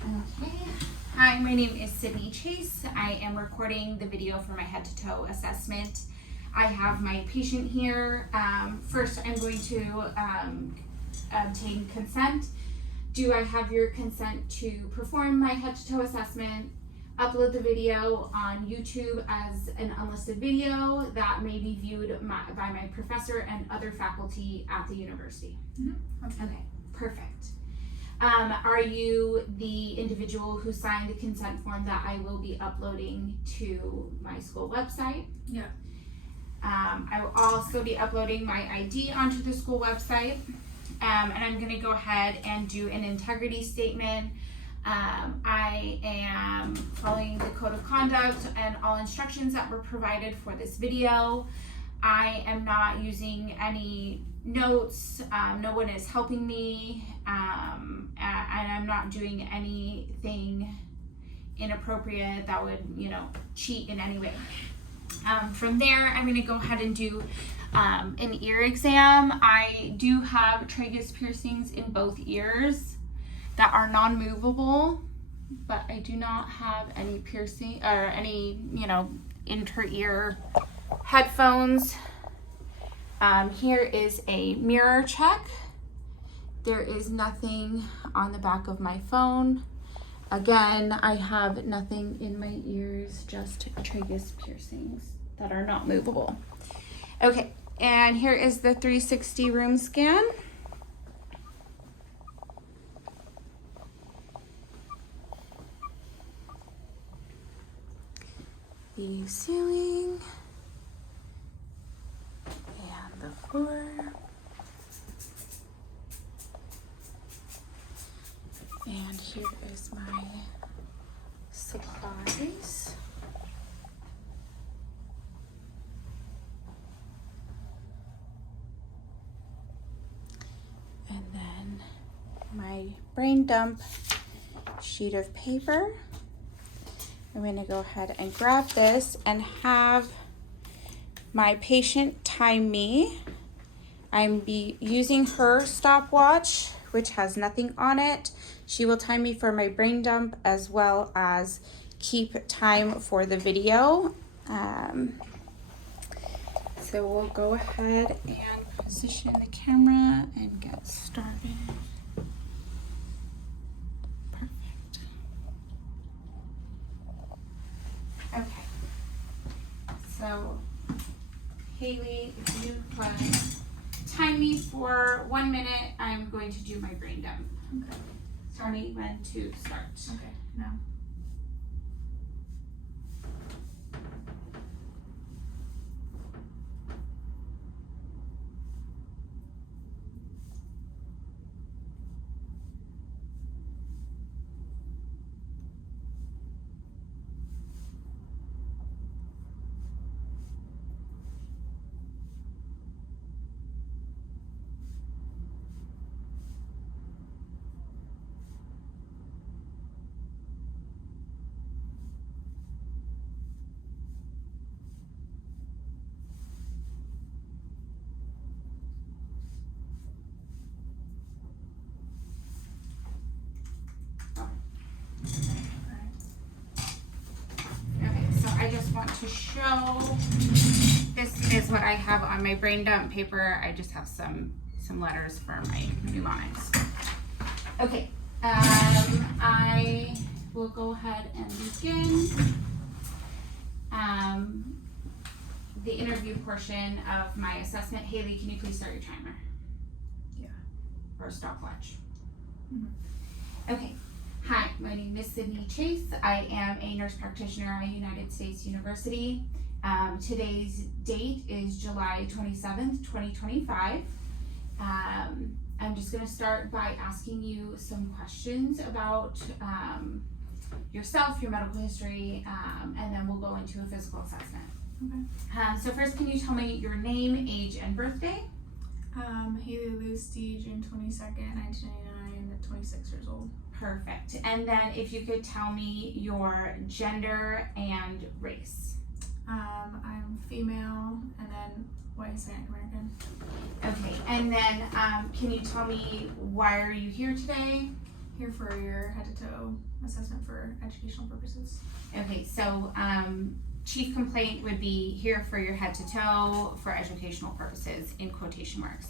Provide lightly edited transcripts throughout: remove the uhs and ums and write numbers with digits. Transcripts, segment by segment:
Okay. Hi, my name is Sydney Chase. I am recording the video for my head to toe assessment. I have my patient here. First, I'm going to obtain consent. Do I have your consent to perform my head to toe assessment, upload the video on YouTube as an unlisted video that may be viewed by my professor and other faculty at the university? Mm-hmm. Okay, perfect. Are you the individual who signed the consent form that I will be uploading to my school website? Yeah. I will also be uploading my ID onto the school website. And I'm going to go ahead and do an integrity statement. I am following the code of conduct and all instructions that were provided for this video. I am not using any notes. No one is helping me. And I'm not doing anything inappropriate that would, cheat in any way. From there, I'm going to go ahead and do an ear exam. I do have tragus piercings in both ears that are non-movable, but I do not have any piercing or any, inter-ear headphones. Here is a mirror check. There is nothing on the back of my phone. Again, I have nothing in my ears, just tragus piercings that are not movable. Okay, and here is the 360 room scan. The ceiling and the floor. And here is my supplies. And then my brain dump sheet of paper. I'm going to go ahead and grab this and have my patient time me. I'm using her stopwatch, which has nothing on it. She will time me for my brain dump as well as keep time for the video. So we'll go ahead and position the camera and get started. Perfect. Okay. So Haley, if you could time me for 1 minute, I'm going to do my brain dump. Okay. Starting when to start. Okay. Now. I just want to show, this is what I have on my brain dump paper. I just have some letters for my mnemonics. Okay, I will go ahead and begin the interview portion of my assessment. Haley, can you please start your timer? Yeah. Or stopwatch. Mm-hmm. Okay. Hi, my name is Sydney Chase. I am a nurse practitioner at United States University. Today's date is July 27th, 2025. I'm just going to start by asking you some questions about yourself, your medical history, and then we'll go into a physical assessment. Okay. So first, can you tell me your name, age, and birthday? Haley Lusty, June 22nd, 1999, at 26 years old. Perfect. And then if you could tell me your gender and race. I'm female, and then white Hispanic American. Okay, and then can you tell me why are you here today? Here for your head to toe assessment for educational purposes. Okay, so chief complaint would be here for your head to toe for educational purposes in quotation marks.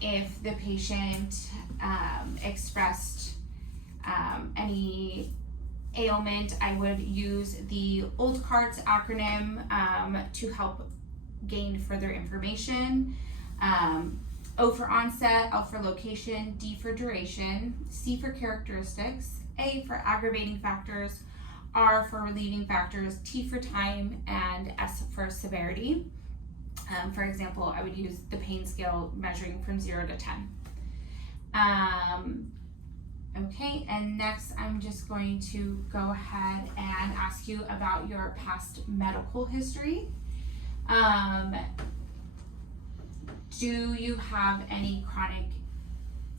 If the patient expressed any ailment, I would use the old CARTS acronym to help gain further information. O for onset, L for location, D for duration, C for characteristics, A for aggravating factors, R for relieving factors, T for time, and S for severity. For example, I would use the pain scale measuring from 0 to 10. Okay, and next I'm just going to go ahead and ask you about your past medical history. Do you have any chronic,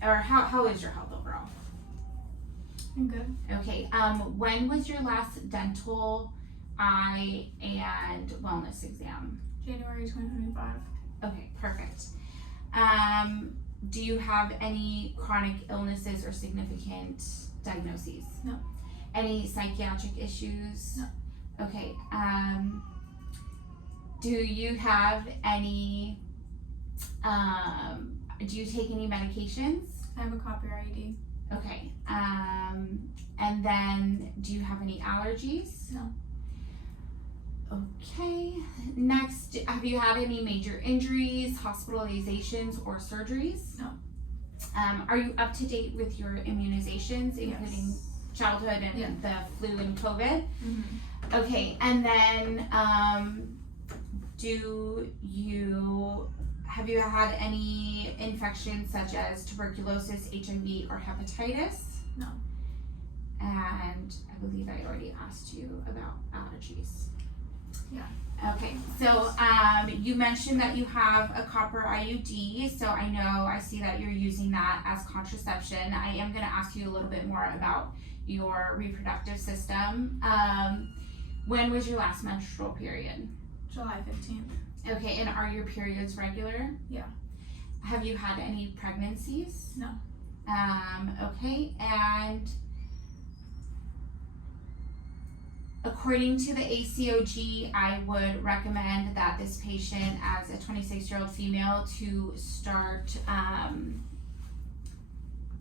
or how is your health overall? I'm good. Okay, when was your last dental, eye, and wellness exam? January 2025. Okay, perfect. Do you have any chronic illnesses or significant diagnoses? No. Any psychiatric issues? No. Okay, do you have any, do you take any medications? I have a copy IUD. Okay, and then do you have any allergies? No. Okay, next, have you had any major injuries, hospitalizations, or surgeries? No. Are you up to date with your immunizations, including Yes. childhood and the flu and COVID? Mm-hmm. Okay, and then have you had any infections such as tuberculosis, HIV, or hepatitis? No. And I believe I already asked you about allergies. Yeah. Okay, so you mentioned that you have a copper IUD, so I see that you're using that as contraception. I am going to ask you a little bit more about your reproductive system. When was your last menstrual period? July 15th. Okay, and are your periods regular? Yeah. Have you had any pregnancies? No. Okay, and according to the ACOG, I would recommend that this patient, as a 26-year-old female, to start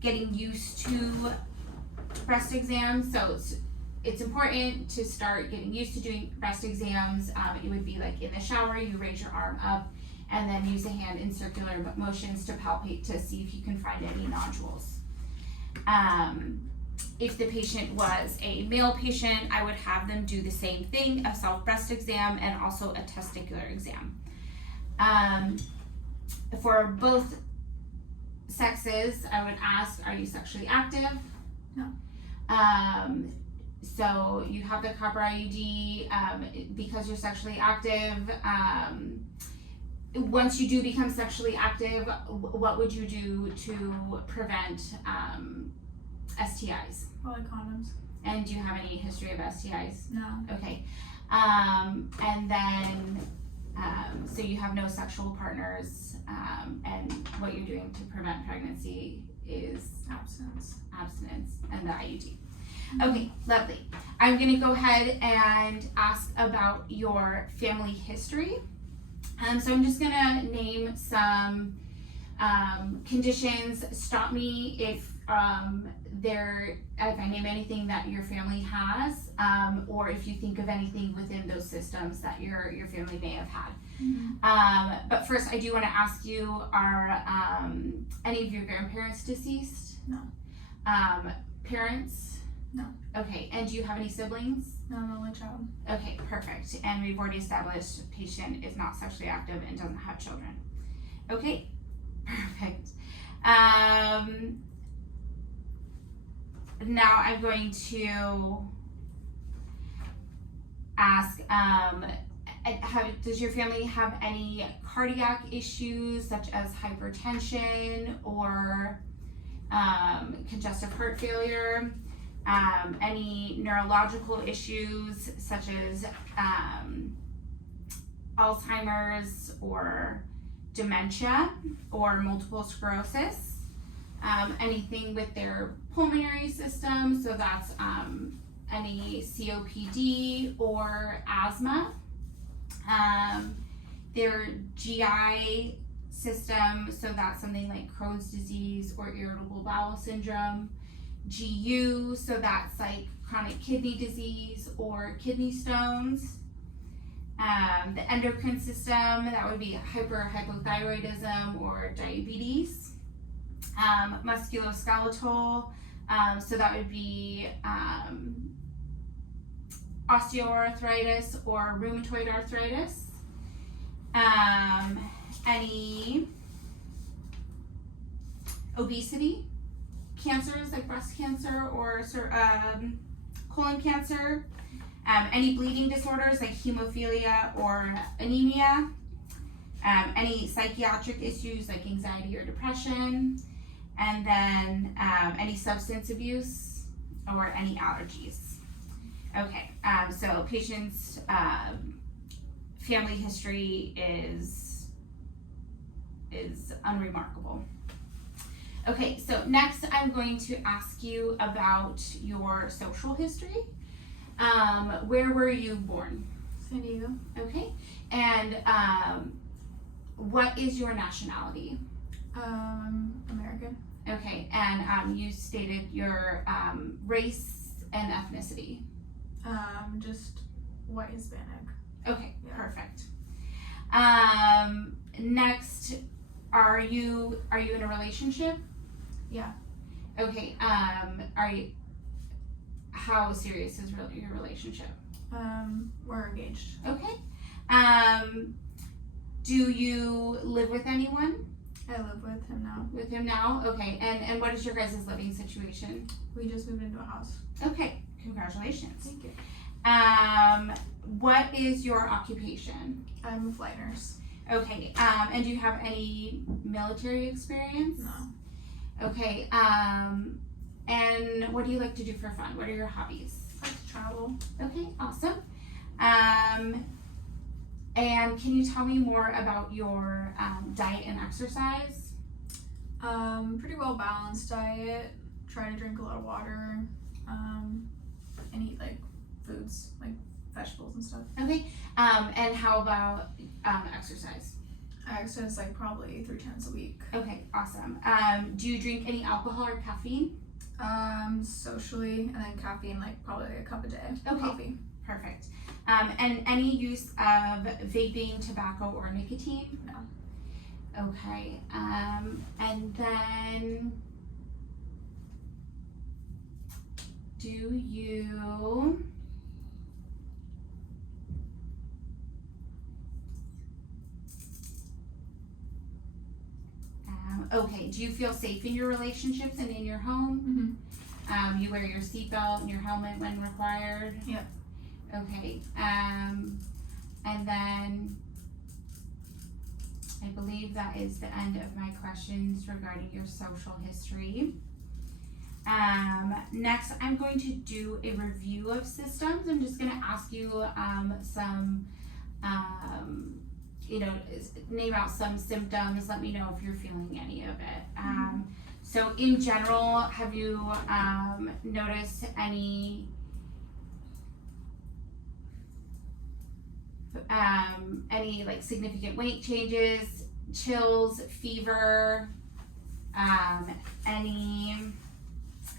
getting used to breast exams. So it's important to start getting used to doing breast exams. It would be like in the shower, you raise your arm up and then use a hand in circular motions to palpate to see if you can find any nodules. If the patient was a male patient, I would have them do the same thing, a self-breast exam and also a testicular exam. For both sexes, I would ask, are you sexually active? No. So you have the copper IUD, because you're sexually active. Once you do become sexually active, what would you do to prevent STIs? Probably condoms. And do you have any history of STIs? No. Okay. And then, so you have no sexual partners, and what you're doing to prevent pregnancy is Abstinence. and the IUD. Okay, lovely. I'm gonna go ahead and ask about your family history. So I'm just gonna name some conditions. Stop me if I name anything that your family has, or if you think of anything within those systems that your family may have had. Mm-hmm. But first, I do want to ask you: are any of your grandparents deceased? No. Parents? No. Okay, and do you have any siblings? No, I'm the only child. Okay, perfect. And we've already established patient is not sexually active and doesn't have children. Okay, perfect. Now I'm going to ask, does your family have any cardiac issues such as hypertension or congestive heart failure? Any neurological issues such as Alzheimer's or dementia or multiple sclerosis? anything with their pulmonary system, so that's any COPD or asthma. Their GI system, so that's something like Crohn's disease or irritable bowel syndrome. GU, so that's like chronic kidney disease or kidney stones. The endocrine system, that would be hypothyroidism or diabetes. Musculoskeletal, so that would be osteoarthritis or rheumatoid arthritis. Any obesity, cancers like breast cancer or colon cancer, any bleeding disorders like hemophilia or anemia, any psychiatric issues like anxiety or depression, and then any substance abuse or any allergies. Okay, so patient's family history is unremarkable. Okay, so next I'm going to ask you about your social history. Where were you born? San Diego. Okay, and what is your nationality? American. Okay, and you stated your race and ethnicity. Just white Hispanic. Okay, Yeah. perfect. Next, are you in a relationship? Yeah. Okay, how serious is your relationship? We're engaged. Okay. Do you live with anyone? I live with him now. With him now? Okay, and what is your guys' living situation? We just moved into a house. Okay, congratulations. Thank you. What is your occupation? I'm a flight nurse. Okay, and do you have any military experience? No. Okay, and what do you like to do for fun? What are your hobbies? I like to travel. Okay, awesome. And can you tell me more about your diet and exercise? Pretty well balanced diet. Try to drink a lot of water. And eat like foods, like vegetables and stuff. Okay, and how about exercise? I exercise like probably 3 times a week. Okay, awesome. Do you drink any alcohol or caffeine? Socially, and then caffeine, like probably a cup a day. Okay. Coffee. Perfect. And any use of vaping, tobacco, or nicotine? No. Okay. And then do you okay, do you feel safe in your relationships and in your home? Mm-hmm. You wear your seatbelt and your helmet when required? Yep. Okay, and then I believe that is the end of my questions regarding your social history. Next, I'm going to do a review of systems. I'm just going to ask you some, name out some symptoms. Let me know if you're feeling any of it. So in general, have you noticed any like significant weight changes, chills, fever, any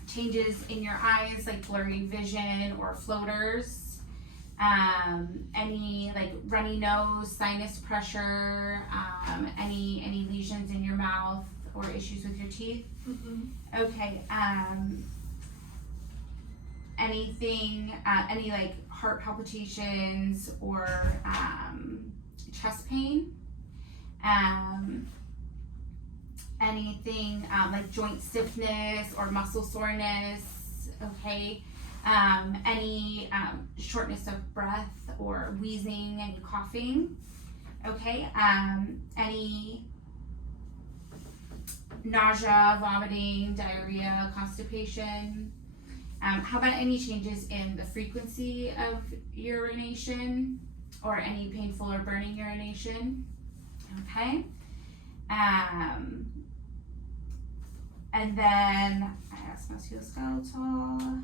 changes in your eyes like blurry vision or floaters, any like runny nose, sinus pressure, any lesions in your mouth or issues with your teeth? Mm-hmm. Okay, anything, any like heart palpitations or chest pain? Anything like joint stiffness or muscle soreness? Okay, any shortness of breath or wheezing, any coughing? Okay, any nausea, vomiting, diarrhea, constipation? How about any changes in the frequency of urination or any painful or burning urination? Okay. And then I asked musculoskeletal.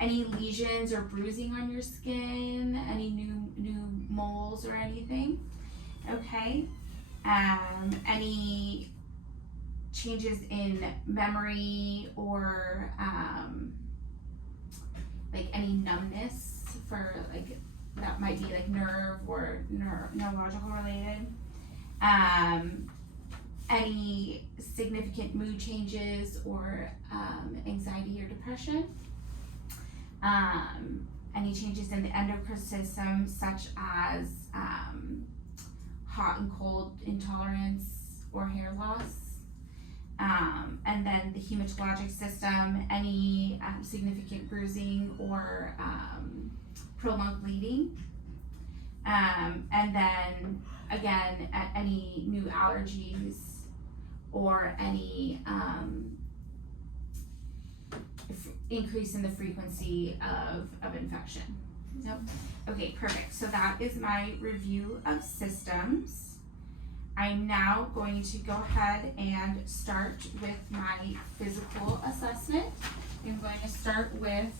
Any lesions or bruising on your skin? Any new moles or anything? Okay. Any changes in memory or like any numbness for like that might be like nerve or neurological related. Any significant mood changes or anxiety or depression. Any changes in the endocrine system such as hot and cold intolerance or hair loss. And then the hematologic system, any significant bruising or prolonged bleeding. And then again, any new allergies or any increase in the frequency of infection. Yep. Okay, perfect. So that is my review of systems. I'm now going to go ahead and start with my physical assessment. I'm going to start with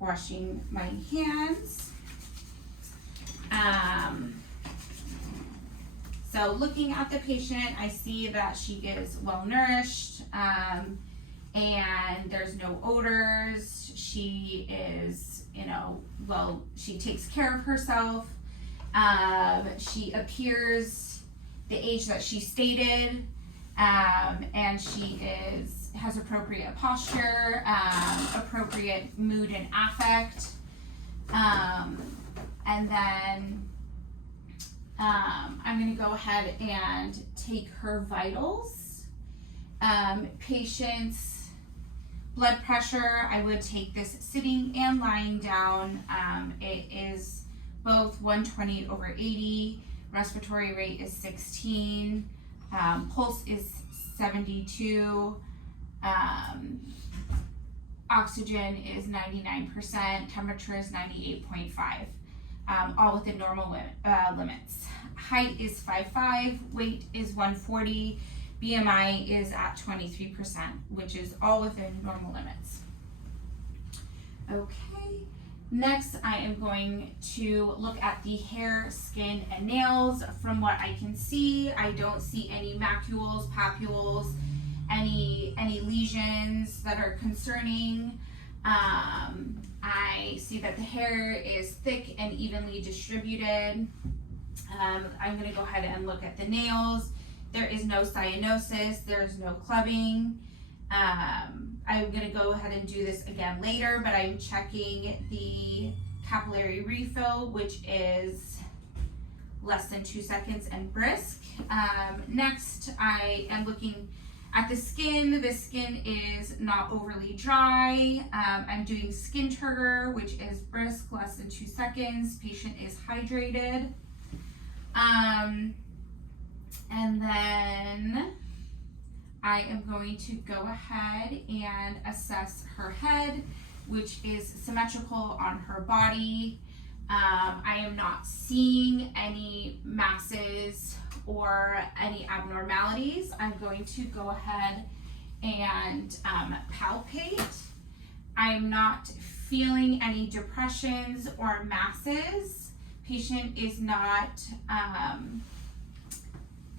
washing my hands. So looking at the patient, I see that she is well nourished, and there's no odors. She is, she takes care of herself. She appears the age that she stated, and she has appropriate posture, appropriate mood and affect, and then I'm going to go ahead and take her vitals. Patient's blood pressure, I would take this sitting and lying down. It is both 120/80. Respiratory rate is 16. Pulse is 72. Oxygen is 99%. Temperature is 98.5. All within normal limits. Height is 5'5", weight is 140, BMI is at 23%, which is all within normal limits. Okay, next I am going to look at the hair, skin, and nails. From what I can see, I don't see any macules, papules, any lesions that are concerning. I see that the hair is thick and evenly distributed. I'm going to go ahead and look at the nails. There is no cyanosis, there's no clubbing. I'm going to go ahead and do this again later, but I'm checking the capillary refill, which is less than 2 seconds and brisk. Next, I am looking at the skin. The skin is not overly dry. I'm doing skin turgor, which is brisk, less than 2 seconds. Patient is hydrated. And then I am going to go ahead and assess her head, which is symmetrical on her body. I am not seeing any masses or any abnormalities. I'm going to go ahead and palpate. I'm not feeling any depressions or masses. Patient is not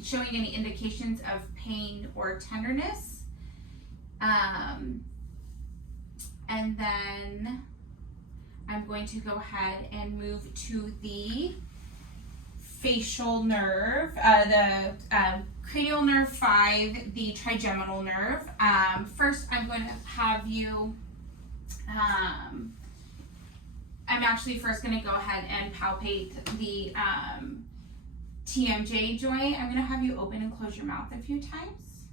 showing any indications of pain or tenderness. And then I'm going to go ahead and move to the facial nerve, the cranial nerve 5, the trigeminal nerve. First, I'm going to have you, I'm actually first going to go ahead and palpate the TMJ joint. I'm going to have you open and close your mouth a few times.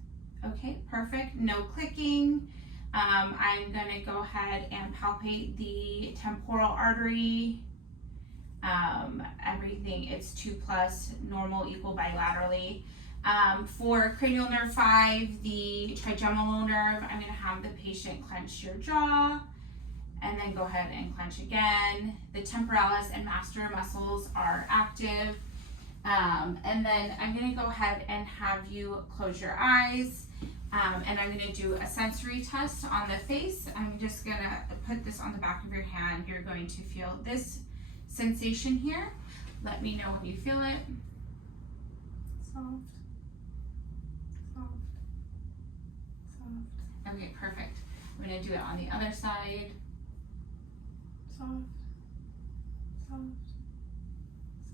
Okay, perfect. No clicking. I'm going to go ahead and palpate the temporal artery. Everything, it's 2+, normal, equal bilaterally. For cranial nerve 5, the trigeminal nerve, I'm going to have the patient clench your jaw and then go ahead and clench again. The temporalis and masseter muscles are active. And then I'm gonna go ahead and have you close your eyes. And I'm gonna do a sensory test on the face. I'm just gonna put this on the back of your hand. You're going to feel this sensation here. Let me know when you feel it. Soft. Soft. Soft. Okay, perfect. I'm gonna do it on the other side. Soft. Soft.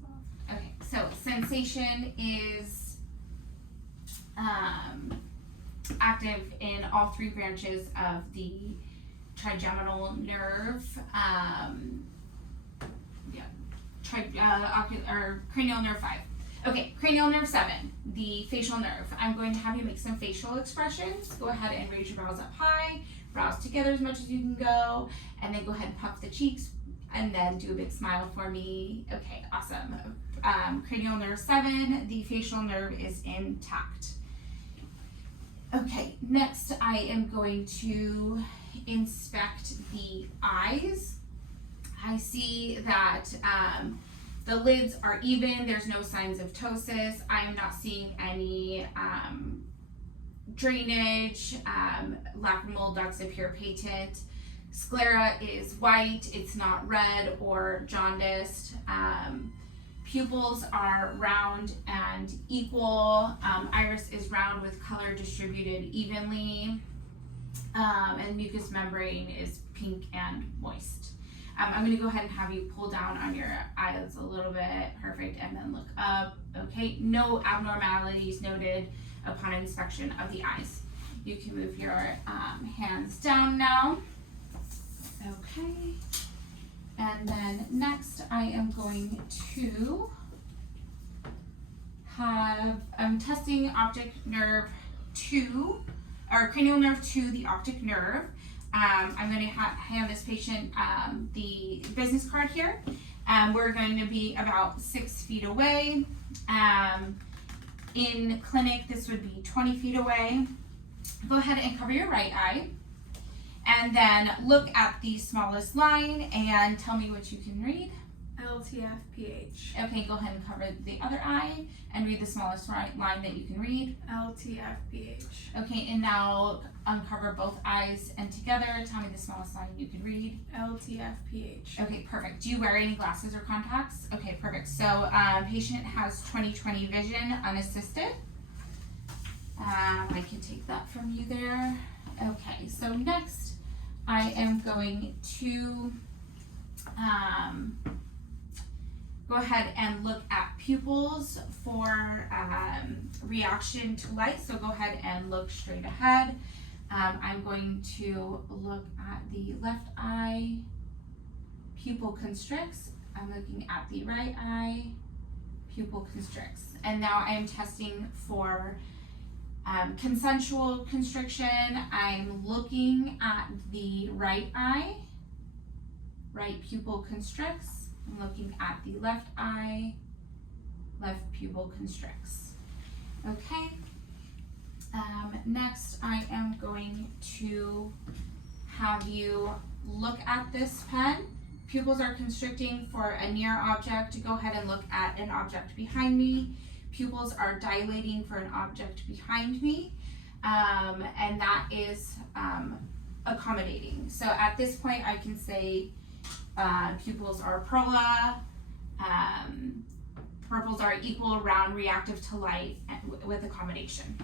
Soft. Okay, so sensation is active in all three branches of the trigeminal nerve. Or cranial nerve 5. Okay, cranial nerve 7, the facial nerve. I'm going to have you make some facial expressions. Go ahead and raise your brows up high, brows together as much as you can go, and then go ahead and puff the cheeks, and then do a big smile for me. Okay, awesome. Cranial nerve 7, the facial nerve is intact. Okay, next I am going to inspect the eyes. I see that the lids are even, there's no signs of ptosis. I am not seeing any drainage, lacrimal ducts appear patent. Sclera is white, it's not red or jaundiced. Pupils are round and equal. Iris is round with color distributed evenly. And mucous membrane is pink and moist. I'm going to go ahead and have you pull down on your eyelids a little bit. Perfect. And then look up. Okay. No abnormalities noted upon inspection of the eyes. You can move your hands down now. Okay. And then next I am going to I'm testing optic nerve 2, or cranial nerve 2, the optic nerve. I'm going to hand this patient the business card here. We're going to be about 6 feet away. In clinic, this would be 20 feet away. Go ahead and cover your right eye. And then look at the smallest line and tell me what you can read. LTFPH. Okay, go ahead and cover the other eye and read the smallest line that you can read. LTFPH. Okay, and now uncover both eyes and together tell me the smallest line you can read. LTFPH. Okay, perfect. Do you wear any glasses or contacts? Okay, perfect. So patient has 20/20 vision unassisted. I can take that from you there. Okay, so next I am going to go ahead and look at pupils for reaction to light. So go ahead and look straight ahead. I'm going to look at the left eye, pupil constricts. I'm looking at the right eye, pupil constricts. And now I am testing for consensual constriction. I'm looking at the right eye, right pupil constricts. I'm looking at the left eye, left pupil constricts. Okay. Next, I am going to have you look at this pen. Pupils are constricting for a near object. Go ahead and look at an object behind me. Pupils are dilating for an object behind me. And that is accommodating. So at this point, I can say pupils are prola, purples are equal, round, reactive to light with accommodation.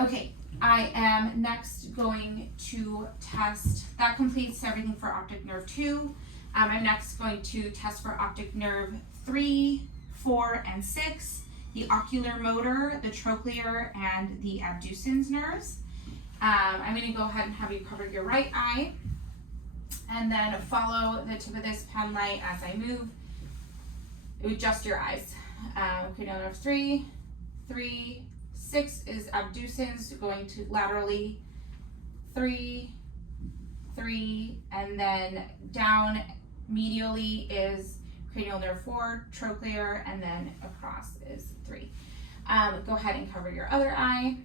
Okay, I am next going to test, that completes everything for optic nerve 2. I'm next going to test for optic nerve 3, 4, and 6, the ocular motor, the trochlear, and the abducens nerves. I'm going to go ahead and have you cover your right eye, and then follow the tip of this pen light as I move. Adjust your eyes. Cranial nerve 3, 3, 6 is abducens, going to laterally, 3, 3, and then down medially is cranial nerve 4, trochlear, and then across is 3. Go ahead and cover your other eye,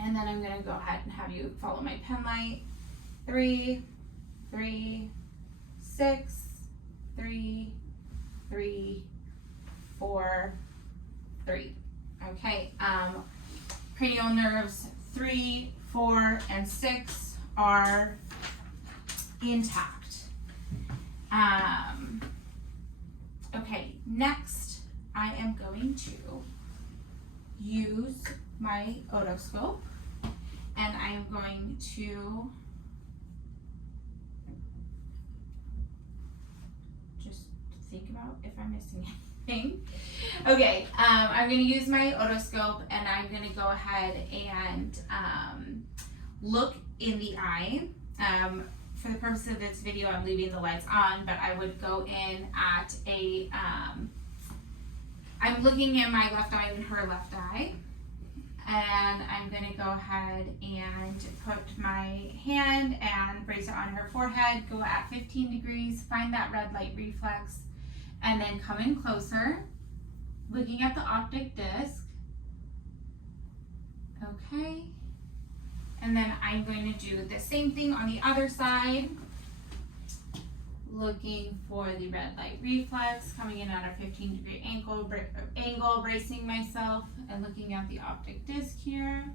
and then I'm going to go ahead and have you follow my pen light. 3, 3, 6, 3, 3, 4, 3. Okay, cranial nerves 3, 4, and 6 are intact. Okay, next I am going to use my otoscope, and I am going to just think about if I'm missing anything. Okay, I'm going to use my otoscope, and I'm going to go ahead and look in the eye. For the purpose of this video, I'm leaving the lights on, but I would go in at a, I'm looking at my left eye and her left eye, and I'm going to go ahead and put my hand and brace it on her forehead, go at 15 degrees, find that red light reflex, and then come in closer, looking at the optic disc. Okay. And then I'm going to do the same thing on the other side, looking for the red light reflex, coming in at a 15-degree angle, bracing myself, and looking at the optic disc here.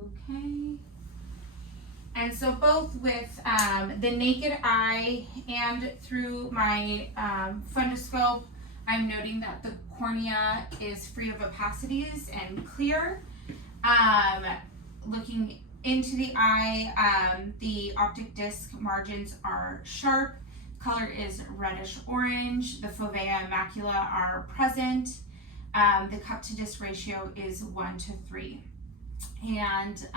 Okay. And so both with the naked eye and through my fundoscope, I'm noting that the cornea is free of opacities and clear. Looking into the eye, the optic disc margins are sharp, color is reddish orange, the fovea and macula are present, the cup to disc ratio is 1:3, and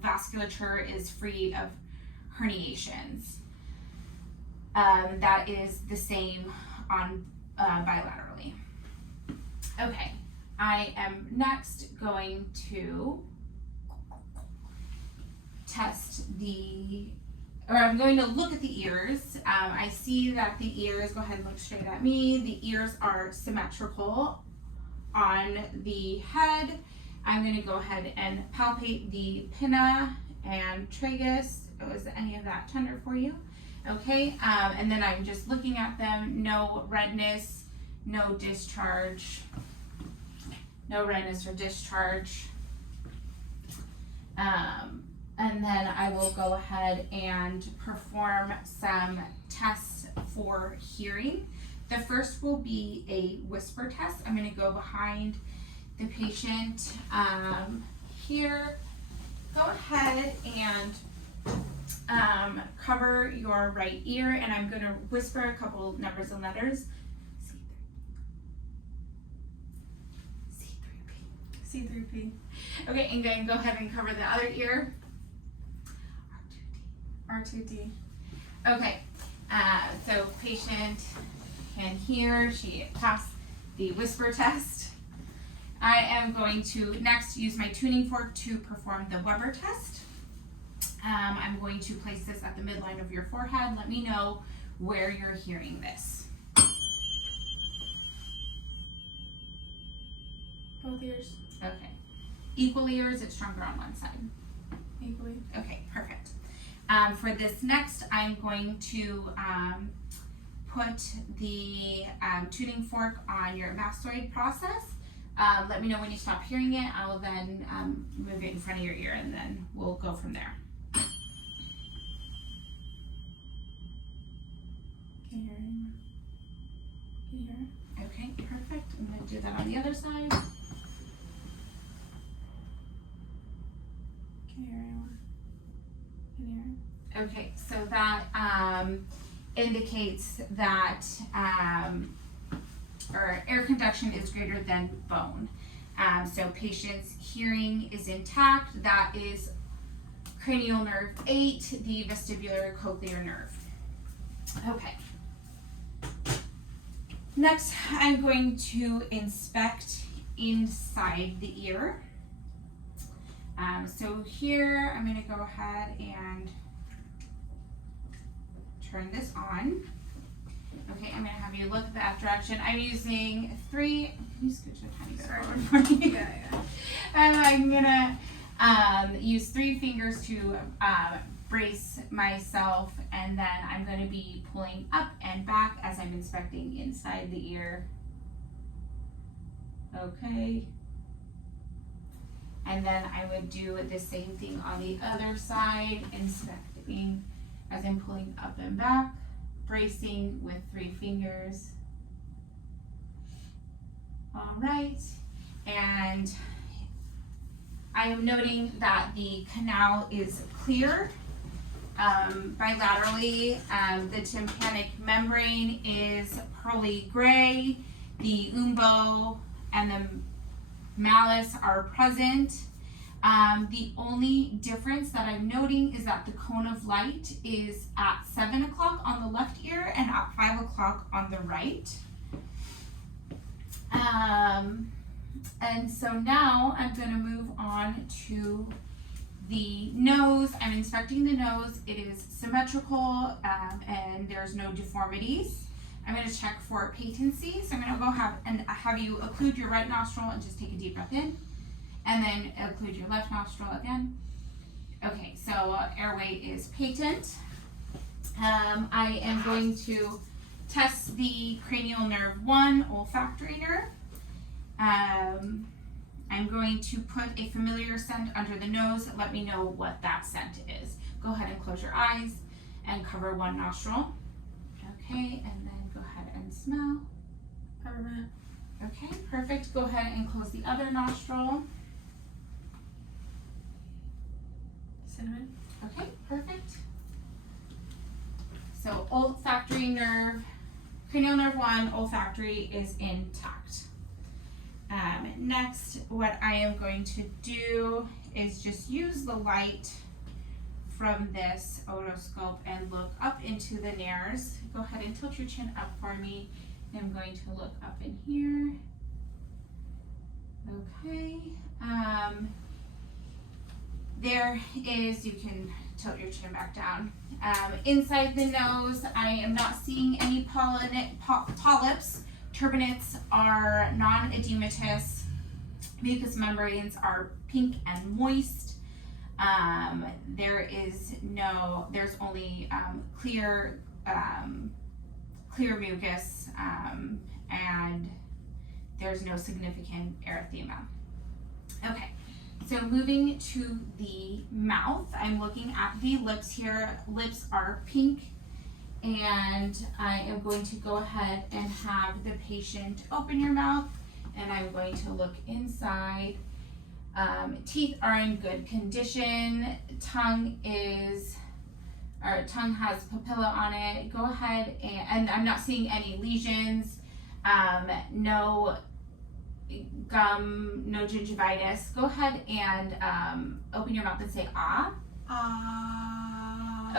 vasculature is free of herniations. That is the same on bilaterally. Okay. I am next going to I'm going to look at the ears. I see that the ears, go ahead and look straight at me. The ears are symmetrical on the head. I'm going to go ahead and palpate the pinna and tragus. Was any of that tender for you? Okay, and then I'm just looking at them. No redness, no discharge. No redness or discharge. And then I will go ahead and perform some tests for hearing. The first will be a whisper test. I'm going to go behind the patient here. Go ahead and cover your right ear, and I'm going to whisper a couple numbers and letters. C3P. Okay, and then go ahead and cover the other ear. R2D. Okay, so patient can hear. She passed the whisper test. I am going to next use my tuning fork to perform the Weber test. I'm going to place this at the midline of your forehead. Let me know where you're hearing this. Both ears. Okay. Equally, or is it stronger on one side? Equally. Okay, perfect. For this next, I'm going to put the tuning fork on your mastoid process. Let me know when you stop hearing it. I will then move it in front of your ear, and then we'll go from there. Can you hear it? Can you hear it? Okay, perfect. I'm going to do that on the other side. Can you hear anyone? Can you hear it? Okay, so that indicates that or air conduction is greater than bone. So patient's hearing is intact. That is cranial nerve 8, the vestibular cochlear nerve. Okay. Next, I'm going to inspect inside the ear. So here, I'm going to go ahead and turn this on. Okay, I'm going to have you look that direction. I'm using can you scooch a tiny bit forward for me? Yeah. And I'm going to use 3 fingers to brace myself, and then I'm going to be pulling up and back as I'm inspecting inside the ear. Okay. And then I would do the same thing on the other side, inspecting as I'm pulling up and back, bracing with 3 fingers. All right, and I am noting that the canal is clear. Bilaterally, the tympanic membrane is pearly gray, the umbo and the malleus are present. The only difference that I'm noting is that the cone of light is at 7 o'clock on the left ear and at 5 o'clock on the right. And so now I'm going to move on to the nose. I'm inspecting the nose. It is symmetrical, and there's no deformities. I'm going to check for patency. So I'm going to go have you occlude your right nostril and just take a deep breath in, and then occlude your left nostril again. Okay, so airway is patent. I am going to test the cranial nerve 1 olfactory nerve. I'm going to put a familiar scent under the nose. Let me know what that scent is. Go ahead and close your eyes and cover one nostril. Okay, and then go ahead and smell. Peppermint. Okay, perfect. Go ahead and close the other nostril. Cinnamon. Okay, perfect. So olfactory nerve, cranial nerve 1, olfactory is intact. Next, what I am going to do is just use the light from this otoscope and look up into the nares. Go ahead and tilt your chin up for me. I'm going to look up in here. Okay. There is, you can tilt your chin back down. Inside the nose, I am not seeing any polyps. Turbinates are non-edematous. Mucous membranes are pink and moist. There's only clear mucus, and there's no significant erythema. Okay, so moving to the mouth, I'm looking at the lips here. Lips are pink, and I am going to go ahead and have the patient open your mouth, and I'm going to look inside. Teeth are in good condition. Tongue has papilla on it. Go ahead and I'm not seeing any lesions, no gum, no gingivitis. Go ahead and open your mouth and say ah.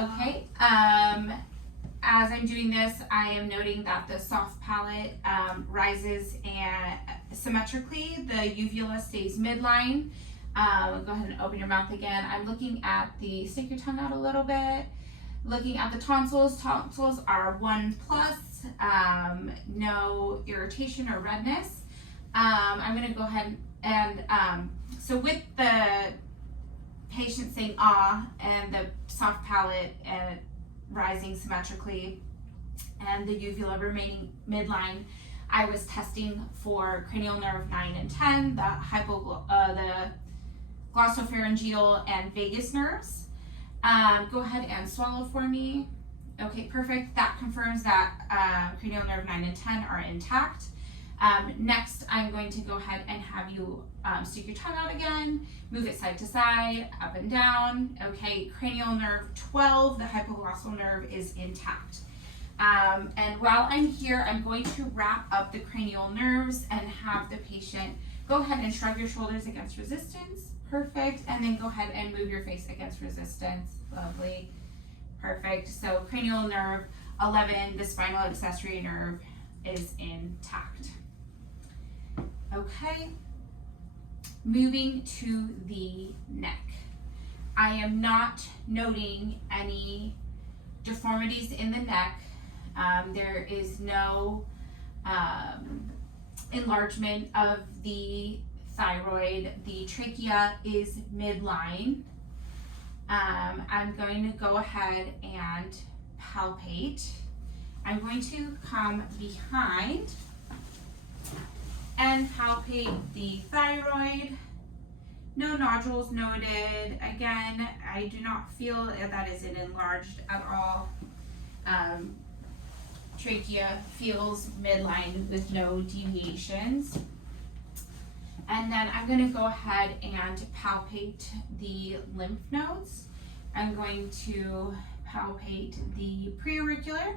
Okay. As I'm doing this, I am noting that the soft palate rises and symmetrically. The uvula stays midline. Go ahead and open your mouth again. I'm looking at stick your tongue out a little bit. Looking at the tonsils. Tonsils are 1+, no irritation or redness. I'm going to go ahead and, so with the patient saying ah and the soft palate and rising symmetrically and the uvula remaining midline, I was testing for cranial nerve 9 and 10, the glossopharyngeal and vagus nerves. Go ahead and swallow for me. Okay, perfect. That confirms that cranial nerve 9 and 10 are intact. Next, I'm going to go ahead and have you stick your tongue out again, move it side to side, up and down. Okay, cranial nerve 12, the hypoglossal nerve is intact. And while I'm here, I'm going to wrap up the cranial nerves and have the patient go ahead and shrug your shoulders against resistance. Perfect. And then go ahead and move your face against resistance. Lovely. Perfect. So cranial nerve 11, the spinal accessory nerve is intact. Okay. Moving to the neck. I am not noting any deformities in the neck. There is no enlargement of the thyroid. The trachea is midline. I'm going to go ahead and palpate. I'm going to come behind and palpate the thyroid. No nodules noted. Again, I do not feel that is enlarged at all. Trachea feels midline with no deviations. And then I'm going to go ahead and palpate the lymph nodes. I'm going to palpate the preauricular,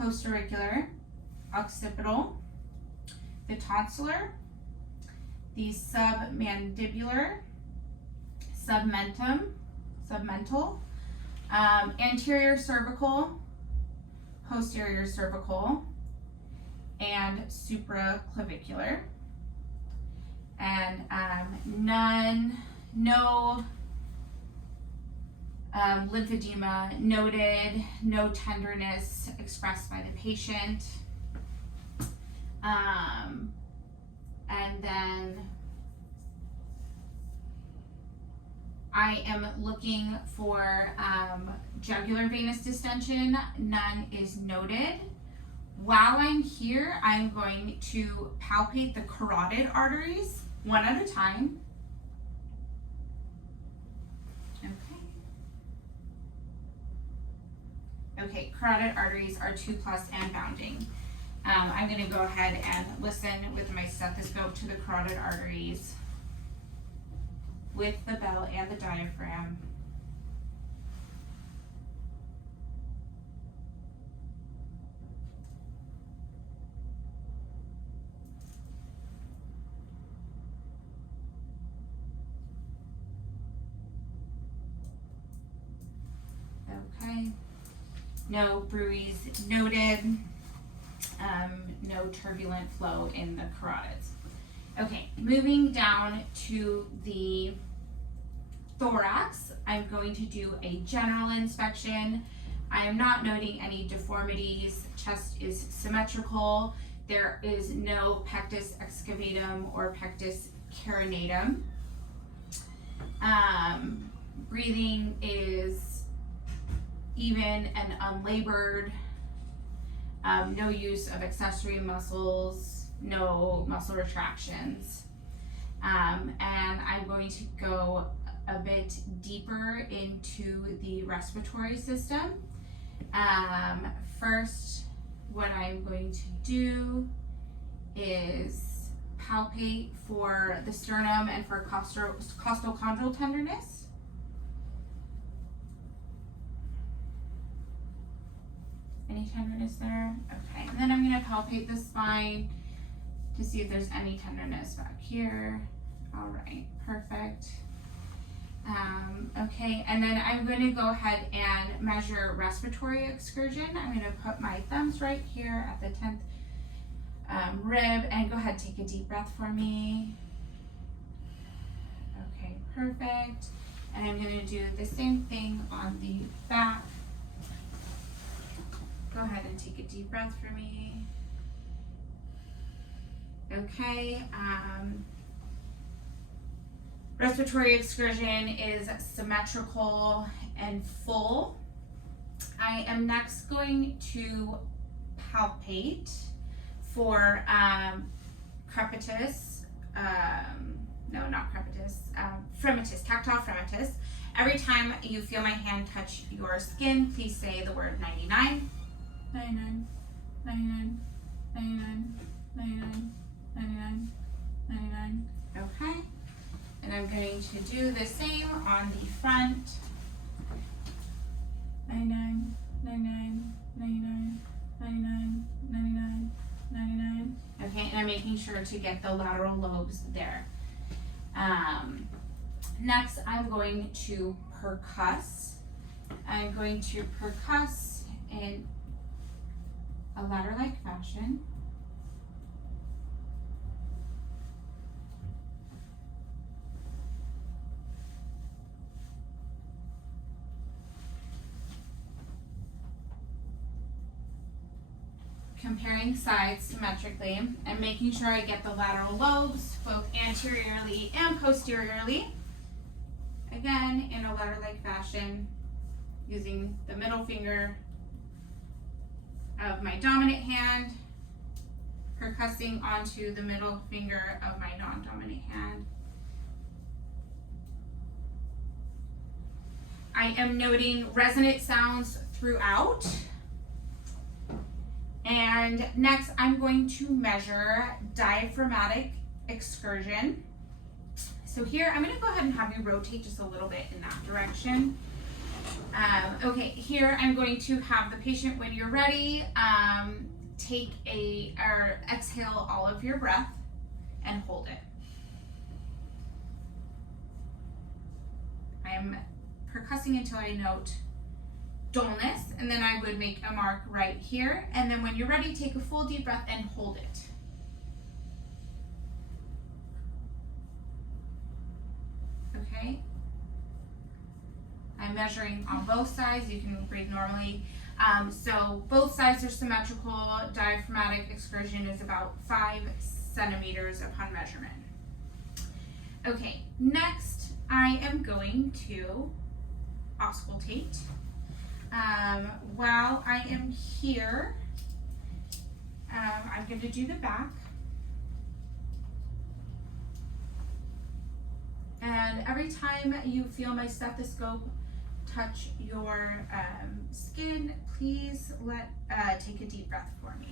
postauricular, occipital, the tonsillar, the submandibular, submental, anterior cervical, posterior cervical, and supraclavicular. And no lymphedema noted, no tenderness expressed by the patient. And then I am looking for jugular venous distension. None is noted. While I'm here, I'm going to palpate the carotid arteries one at a time. Okay, carotid arteries are 2+ and bounding. I'm going to go ahead and listen with my stethoscope to the carotid arteries with the bell and the diaphragm. Okay, no bruise noted, no turbulent flow in the carotids. Okay, moving down to the thorax, I'm going to do a general inspection. I am not noting any deformities. Chest is symmetrical. There is no pectus excavatum or pectus carinatum. Breathing is even and unlabored. No use of accessory muscles, no muscle retractions. And I'm going to go a bit deeper into the respiratory system. First, what I'm going to do is palpate for the sternum and for costochondral tenderness. Any tenderness there? Okay, and then I'm going to palpate the spine to see if there's any tenderness back here. All right, perfect. Okay, and then I'm going to go ahead and measure respiratory excursion. I'm going to put my thumbs right here at the 10th rib, and go ahead and take a deep breath for me. Okay, perfect. And I'm going to do the same thing on the back. Go ahead and take a deep breath for me. Okay, respiratory excursion is symmetrical and full. I am next going to palpate for crepitus, no, not crepitus, fremitus, tactile fremitus. Every time you feel my hand touch your skin, please say the word 99. 99, 99, 99, 99, 99, 99. Okay, and I'm going to do the same on the front. 99, 99, 99, 99, 99, 99. Okay, and I'm making sure to get the lateral lobes there. Next, I'm going to percuss. I'm going to percuss in a ladder-like fashion. Comparing sides symmetrically and making sure I get the lateral lobes both anteriorly and posteriorly. again, in a letter-like fashion, using the middle finger of my dominant hand, percussing onto the middle finger of my non-dominant hand. I am noting resonant sounds throughout. And next I'm going to measure diaphragmatic excursion. So here I'm going to go ahead and have you rotate just a little bit in that direction. Okay, here I'm going to have the patient, when you're ready, take or exhale all of your breath and hold it. I'm percussing until I note dullness, and then I would make a mark right here. And then when you're ready, take a full deep breath and hold it. Okay. I'm measuring on both sides. You can breathe normally. So both sides are symmetrical. Diaphragmatic excursion is about 5 centimeters upon measurement. Okay, next I am going to auscultate. While I am here, I'm going to do the back. And every time you feel my stethoscope touch your skin, please take a deep breath for me.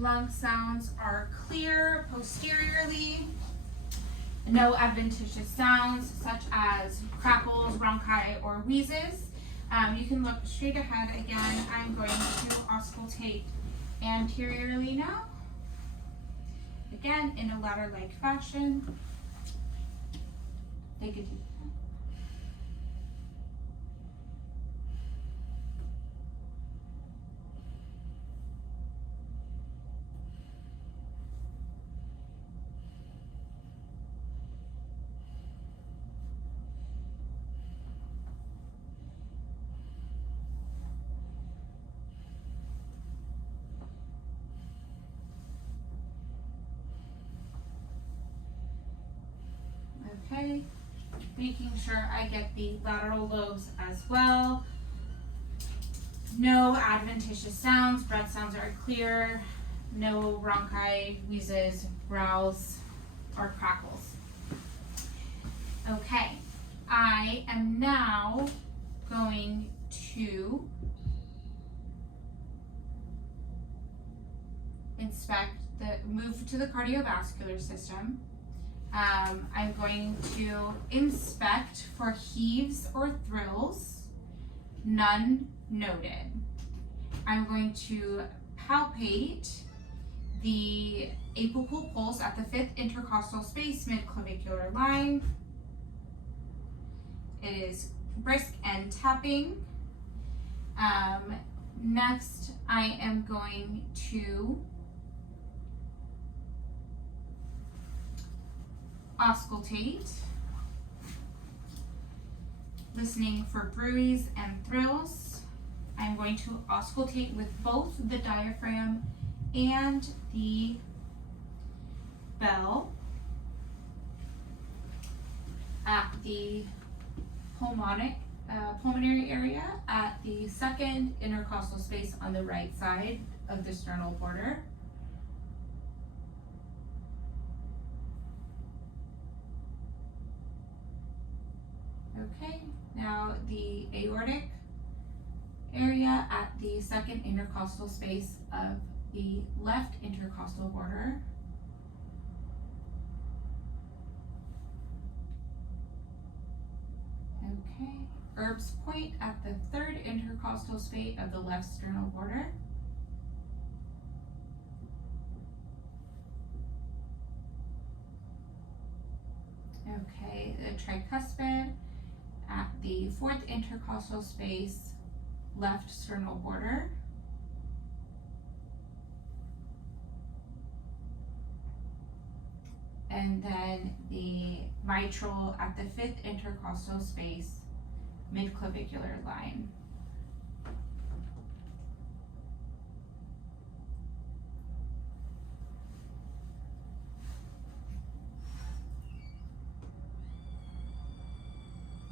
Lung sounds are clear posteriorly. No adventitious sounds such as crackles, bronchi, or wheezes. You can look straight ahead again. I'm going to auscultate anteriorly now. Again, in a ladder-like fashion. Take a deep breath. Okay, making sure I get the lateral lobes as well. No adventitious sounds, breath sounds are clear. No bronchi, wheezes, growls, or crackles. Okay, I am now going to move to the cardiovascular system. I'm going to inspect for heaves or thrills, none noted. I'm going to palpate the apical pulse at the 5th intercostal space mid-clavicular line. It is brisk and tapping. Next, I am going to auscultate, listening for bruits and thrills. I'm going to auscultate with both the diaphragm and the bell at the pulmonary area at the 2nd intercostal space on the right side of the sternal border. Okay, now the aortic area at the 2nd intercostal space of the left intercostal border. Okay, Erb's point at the third intercostal spate of the left sternal border. Okay, the tricuspid at the fourth intercostal space, left sternal border. And then the mitral at the fifth intercostal space, midclavicular line.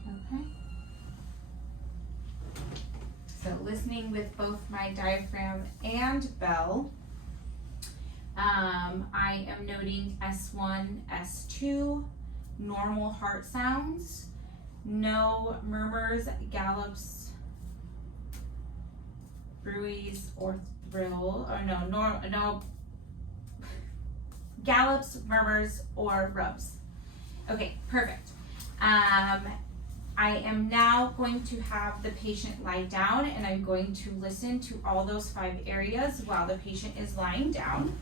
Okay. So listening with both my diaphragm and bell. I am noting S1, S2, normal heart sounds, no murmurs, gallops, bruits, or thrill, or no gallops, murmurs, or rubs. Okay, perfect. I am now going to have the patient lie down, and I'm going to listen to all those 5 areas while the patient is lying down.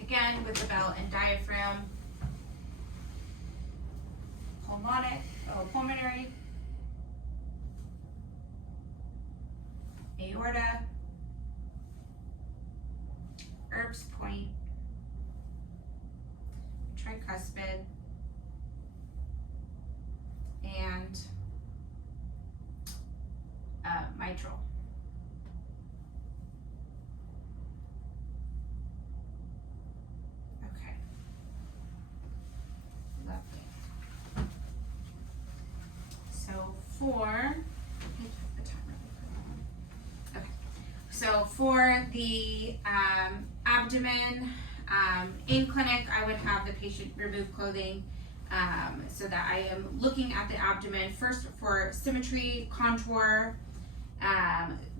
Again, with the bell and diaphragm, pulmonary, aorta, Erb's point, tricuspid, and mitral. Okay. Lovely. So for the abdomen, in clinic, I would have the patient remove clothing so that I am looking at the abdomen first for symmetry, contour,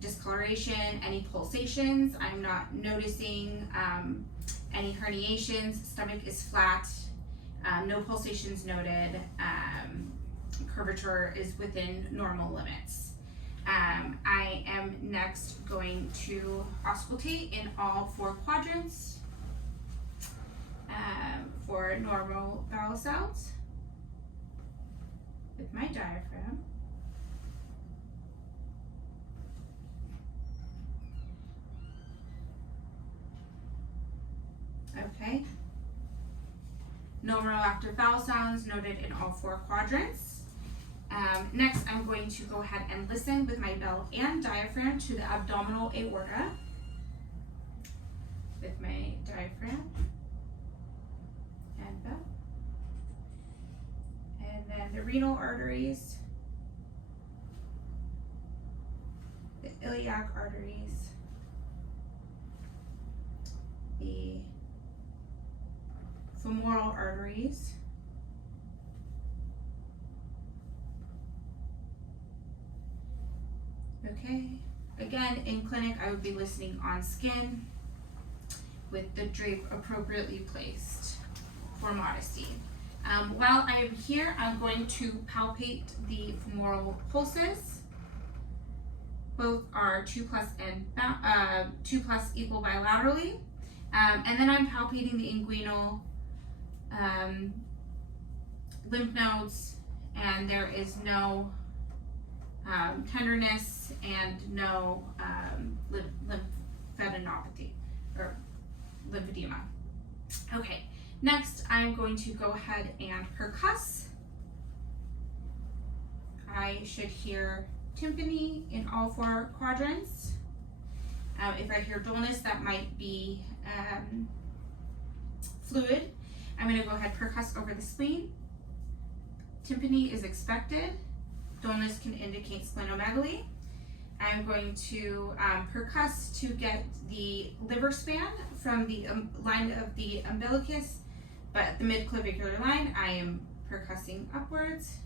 discoloration, any pulsations. I'm not noticing any herniations. Stomach is flat, no pulsations noted. Curvature is within normal limits. I am next going to auscultate in all 4 quadrants for normal vowel sounds with my diaphragm. Okay. Normal active vowel sounds noted in all 4 quadrants. Next, I'm going to go ahead and listen with my bell and diaphragm to the abdominal aorta with my diaphragm and bell. And then the renal arteries, the iliac arteries, the femoral arteries, okay. Again, in clinic, I would be listening on skin with the drape appropriately placed for modesty. While I am here, I'm going to palpate the femoral pulses. Both are 2+ and 2+ equal bilaterally. And then I'm palpating the inguinal lymph nodes, and there is no tenderness and no lymphadenopathy or lymphedema. Okay, next I'm going to go ahead and percuss. I should hear tympany in all 4 quadrants. If I hear dullness, that might be fluid. I'm going to go ahead and percuss over the spleen. Tympany is expected. Dullness can indicate splenomegaly. I'm going to percuss to get the liver span from the line of the umbilicus, but at the midclavicular line, I am percussing upwards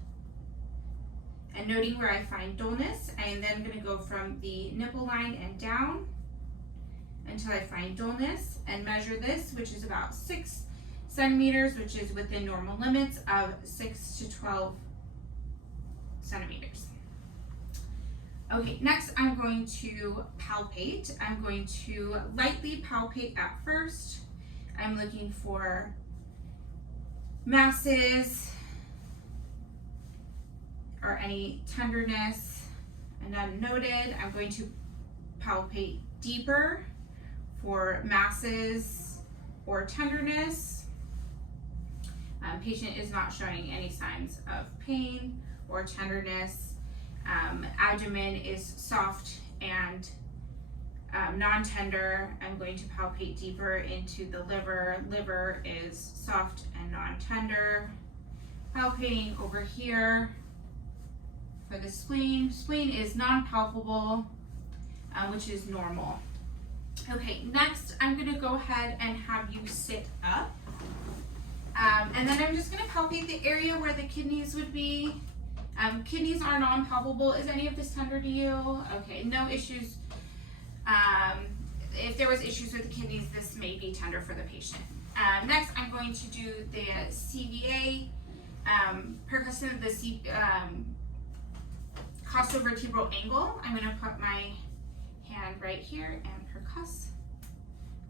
and noting where I find dullness. I am then going to go from the nipple line and down until I find dullness, and measure this, which is about 6 centimeters, which is within normal limits of 6 to 12 centimeters. Okay, next I'm going to palpate. I'm going to lightly palpate at first. I'm looking for masses or any tenderness, and none noted. I'm going to palpate deeper for masses or tenderness. Patient is not showing any signs of pain or tenderness. Abdomen is soft and non-tender. I'm going to palpate deeper into the liver. Liver is soft and non-tender. Palpating over here for the spleen. Spleen is non-palpable, which is normal. Okay, next I'm gonna go ahead and have you sit up. And then I'm just gonna palpate the area where the kidneys would be. Kidneys are non-palpable. Is any of this tender to you? Okay, no issues. If there was issues with the kidneys, this may be tender for the patient. Next, I'm going to do the CVA, percussive, the costovertebral angle. I'm gonna put my hand right here and percuss.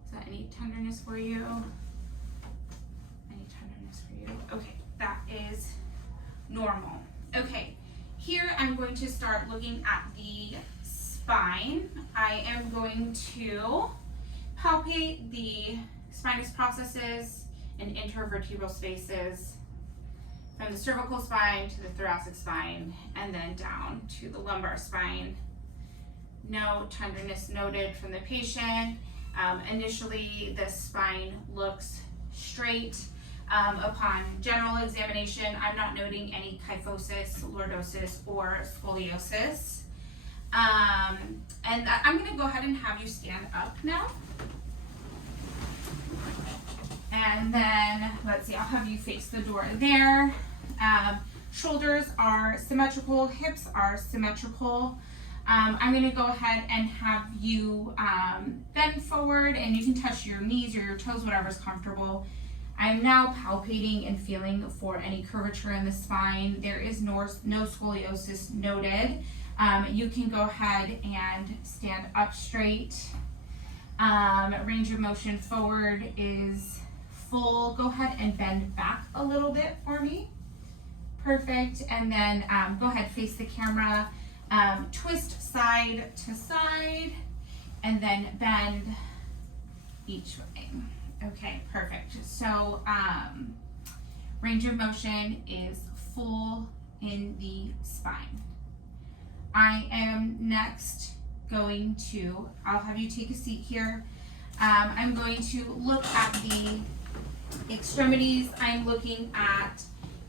Is that any tenderness for you? Any tenderness for you? Okay, that is normal. Okay, here I'm going to start looking at the spine. I am going to palpate the spinous processes and intervertebral spaces from the cervical spine to the thoracic spine and then down to the lumbar spine. No tenderness noted from the patient. Initially, the spine looks straight. Upon general examination, I'm not noting any kyphosis, lordosis, or scoliosis. And I'm going to go ahead and have you stand up now. And then, let's see, I'll have you face the door there. Shoulders are symmetrical, hips are symmetrical. I'm going to go ahead and have you bend forward, and you can touch your knees or your toes, whatever's comfortable. I'm now palpating and feeling for any curvature in the spine. There is no scoliosis noted. You can go ahead and stand up straight. Range of motion forward is full. Go ahead and bend back a little bit for me. Perfect. And then go ahead, face the camera. Twist side to side, and then bend each way. Okay, perfect. So range of motion is full in the spine. I am next going to, I'll have you take a seat here. I'm going to look at the extremities. I'm looking at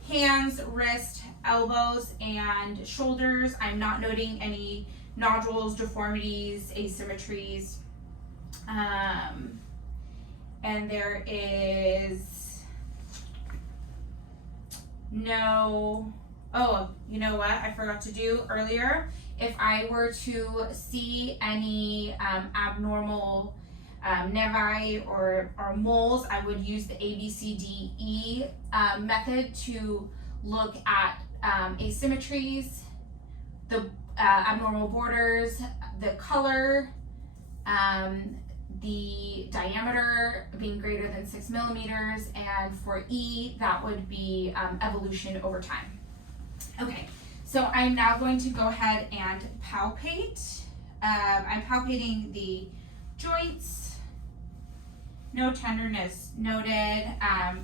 hands, wrist, elbows, and shoulders. I'm not noting any nodules, deformities, asymmetries. And there is no, oh, you know what I forgot to do earlier? If I were to see any abnormal nevi or moles, I would use the ABCDE method to look at asymmetries, the abnormal borders, the color, the diameter being greater than 6 millimeters, and for E, that would be evolution over time. Okay, so I'm now going to go ahead and palpate. I'm palpating the joints. No tenderness noted.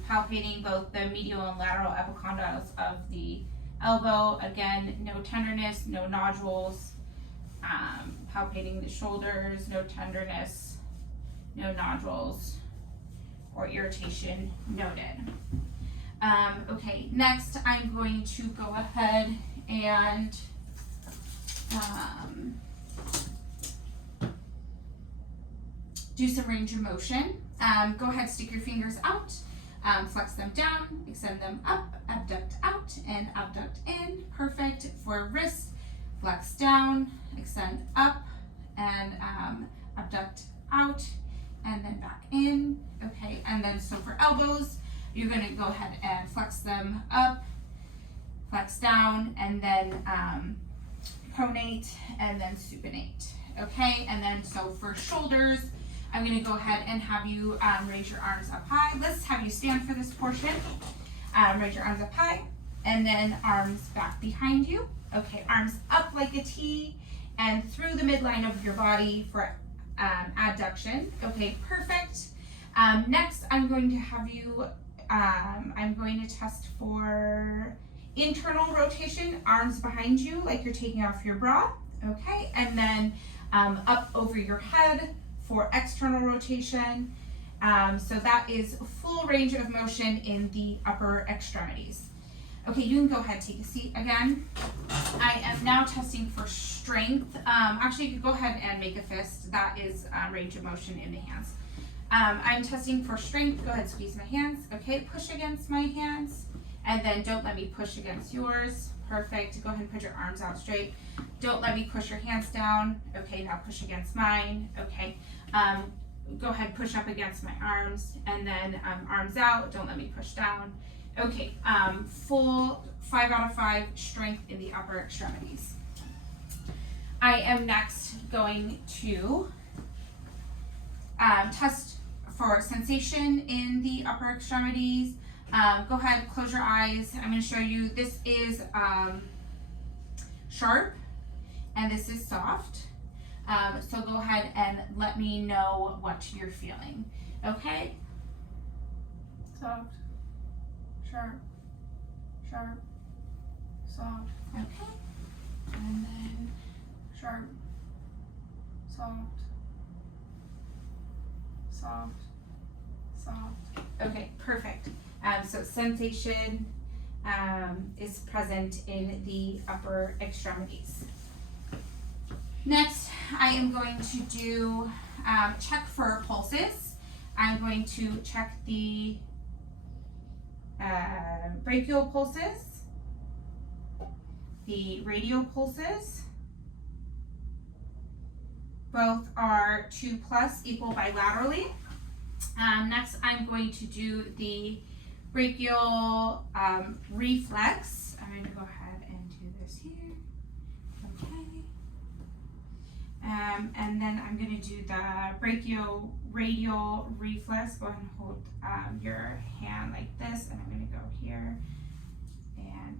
Palpating both the medial and lateral epicondyles of the elbow. Again, no tenderness, no nodules. Palpating the shoulders, no tenderness, no nodules or irritation noted. Okay, next I'm going to go ahead and do some range of motion. Go ahead, stick your fingers out, flex them down, extend them up, abduct out, and abduct in. Perfect. For wrists, flex down, extend up, and abduct out and then back in. Okay, and then so for elbows, you're gonna go ahead and flex them up, flex down, and then pronate, and then supinate. Okay, and then so for shoulders, I'm gonna go ahead and have you raise your arms up high. Let's have you stand for this portion. Raise your arms up high, and then arms back behind you. Okay, arms up like a T, and through the midline of your body for adduction. Okay, perfect. Next, I'm going to have you, I'm going to test for internal rotation, arms behind you like you're taking off your bra. Okay, and then up over your head for external rotation. So that is full range of motion in the upper extremities. Okay, you can go ahead, take a seat again. I am now testing for strength. Actually, you could go ahead and make a fist. That is range of motion in the hands. I'm testing for strength. Go ahead, squeeze my hands. Okay, push against my hands. And then don't let me push against yours. Perfect. Go ahead and put your arms out straight. Don't let me push your hands down. Okay, now push against mine. Okay. Go ahead, push up against my arms, and then arms out. Don't let me push down. Okay, full 5 out of 5 strength in the upper extremities. I am next going to test for sensation in the upper extremities. Go ahead, close your eyes. I'm going to show you, this is sharp and this is soft. So go ahead and let me know what you're feeling. Okay? Soft, sharp, sharp, soft. Okay. And then Sharp, soft, soft, soft. okay, perfect. So sensation is present in the upper extremities. Next, I am going to do check for pulses. I'm going to check the brachial pulses, the radial pulses. Both are 2+ equal bilaterally. Next, I'm going to do the brachial reflex. I'm going to go ahead and do this here. Okay. And then I'm going to do the brachial radial reflex. Go ahead and hold your hand like this, and I'm going to go here and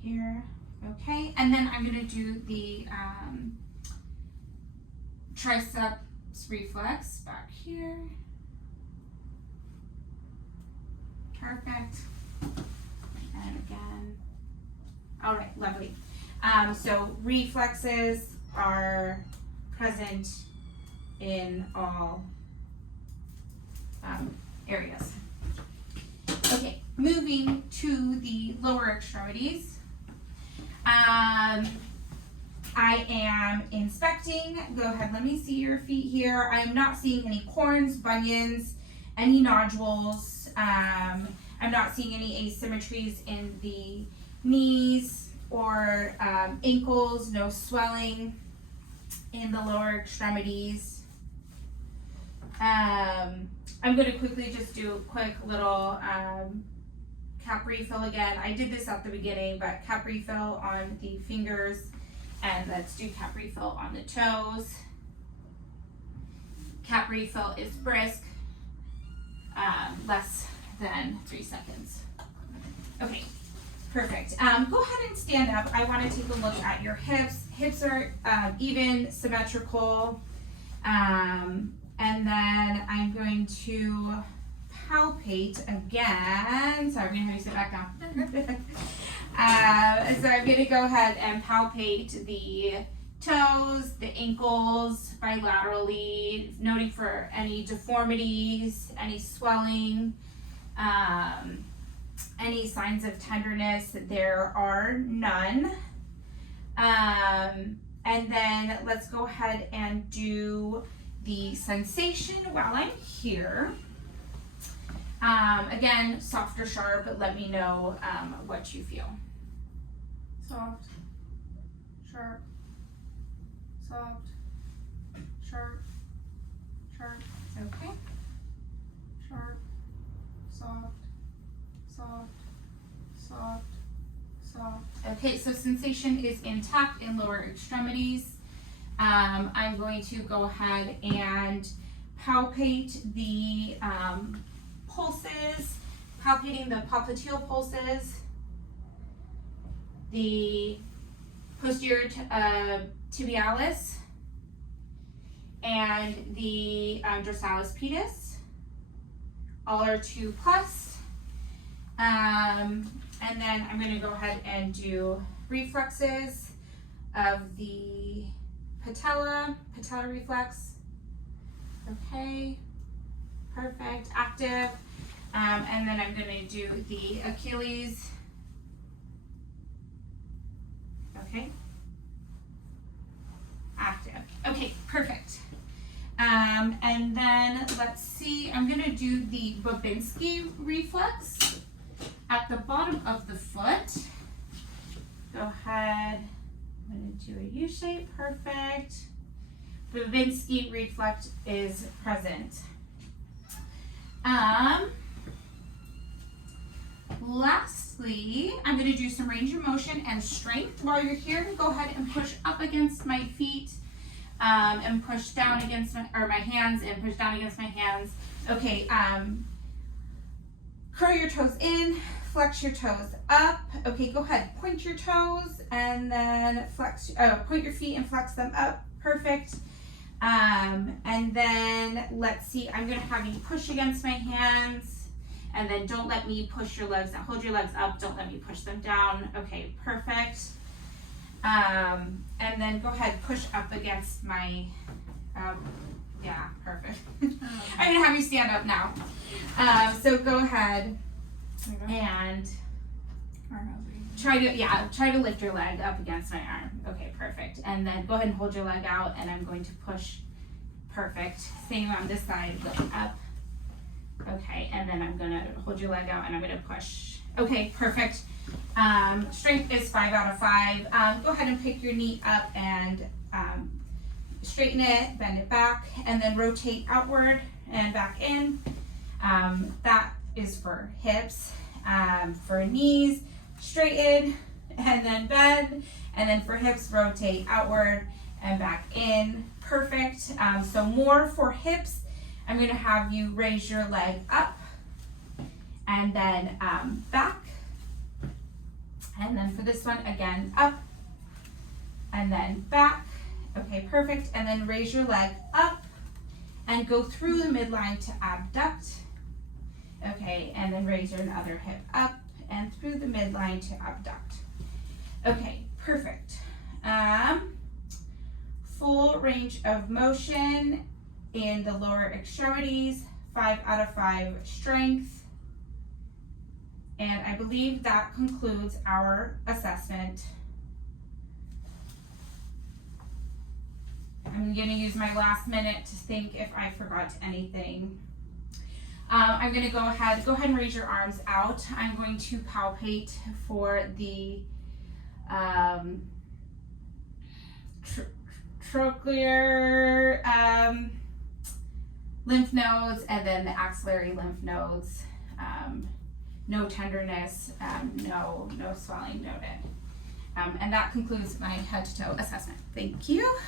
here. Okay. And then I'm going to do the triceps reflex back here. Perfect. And again. All right, lovely. So reflexes are present in all areas. Okay, moving to the lower extremities. I am inspecting. Go ahead, let me see your feet here. I am not seeing any corns, bunions, any nodules. I'm not seeing any asymmetries in the knees or ankles, no swelling in the lower extremities. I'm going to quickly just do a quick little cap refill again. I did this at the beginning, but cap refill on the fingers, and let's do cap refill on the toes. Cap refill is brisk, less than 3 seconds. Okay, perfect. Go ahead and stand up. I want to take a look at your hips. Hips are even, symmetrical. And then I'm going to palpate again. So I'm going to have you sit back down. So I'm going to go ahead and palpate the toes, the ankles bilaterally, noting for any deformities, any swelling, any signs of tenderness. There are none. And then let's go ahead and do the sensation while I'm here. Again, soft or sharp, but let me know what you feel. Soft, sharp, soft, sharp, sharp. Okay. Sharp, soft, soft, soft, soft. Okay, so sensation is intact in lower extremities. I'm going to go ahead and palpate the pulses, palpating the popliteal pulses, the posterior tibialis, and the dorsalis pedis. All are 2+. And then I'm going to go ahead and do reflexes of the patellar reflex. Okay, perfect, active. And then I'm going to do the Achilles. Okay, active. Okay, perfect. And then let's see, I'm going to do the Babinski reflex at the bottom of the foot. Go ahead, I'm going to do a U shape, perfect. Babinski reflex is present. Lastly, I'm going to do some range of motion and strength. While you're here, go ahead and push up against my feet and push down against my hands and push down against my hands. Okay, curl your toes in, flex your toes up. Okay, go ahead, point your toes and then flex, point your feet and flex them up. Perfect. And then let's see, I'm going to have you push against my hands. And then don't let me push your legs down. Hold your legs up. Don't let me push them down. Okay, perfect. And then go ahead, push up against my, yeah, perfect. I'm gonna have you stand up now. So go ahead and try to lift your leg up against my arm. Okay, perfect. And then go ahead and hold your leg out, and I'm going to push. Perfect. Same on this side, lift up. Okay, and then I'm gonna hold your leg out and I'm gonna push. Okay, perfect. Strength is 5 out of 5. Go ahead and pick your knee up and straighten it, bend it back, and then rotate outward and back in. That is for hips. For knees, straighten and then bend, and then for hips, rotate outward and back in. Perfect. So more for hips. I'm going to have you raise your leg up and then back. And then for this one, again, up and then back. Okay, perfect. And then raise your leg up and go through the midline to abduct. Okay, and then raise your other hip up and through the midline to abduct. Okay, perfect. Full range of motion in the lower extremities, 5 out of 5 strength. And I believe that concludes our assessment. I'm going to use my last minute to think if I forgot anything. I'm going to go ahead and raise your arms out. I'm going to palpate for the trochlear lymph nodes and then the axillary lymph nodes. No tenderness, no swelling noted. And that concludes my head to toe assessment. Thank you.